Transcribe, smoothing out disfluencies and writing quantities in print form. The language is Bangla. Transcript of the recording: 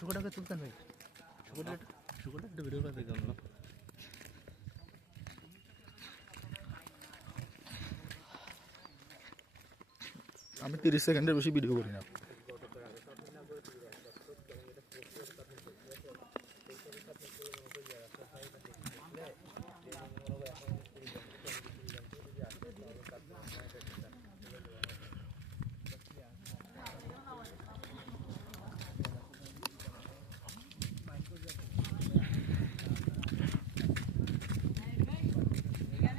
শুকরটাকে তুলতেন ভাই, শুকরটা একটা ভিডিও করে জন্য। আমি 30 সেকেন্ডের বেশি ভিডিও করি না।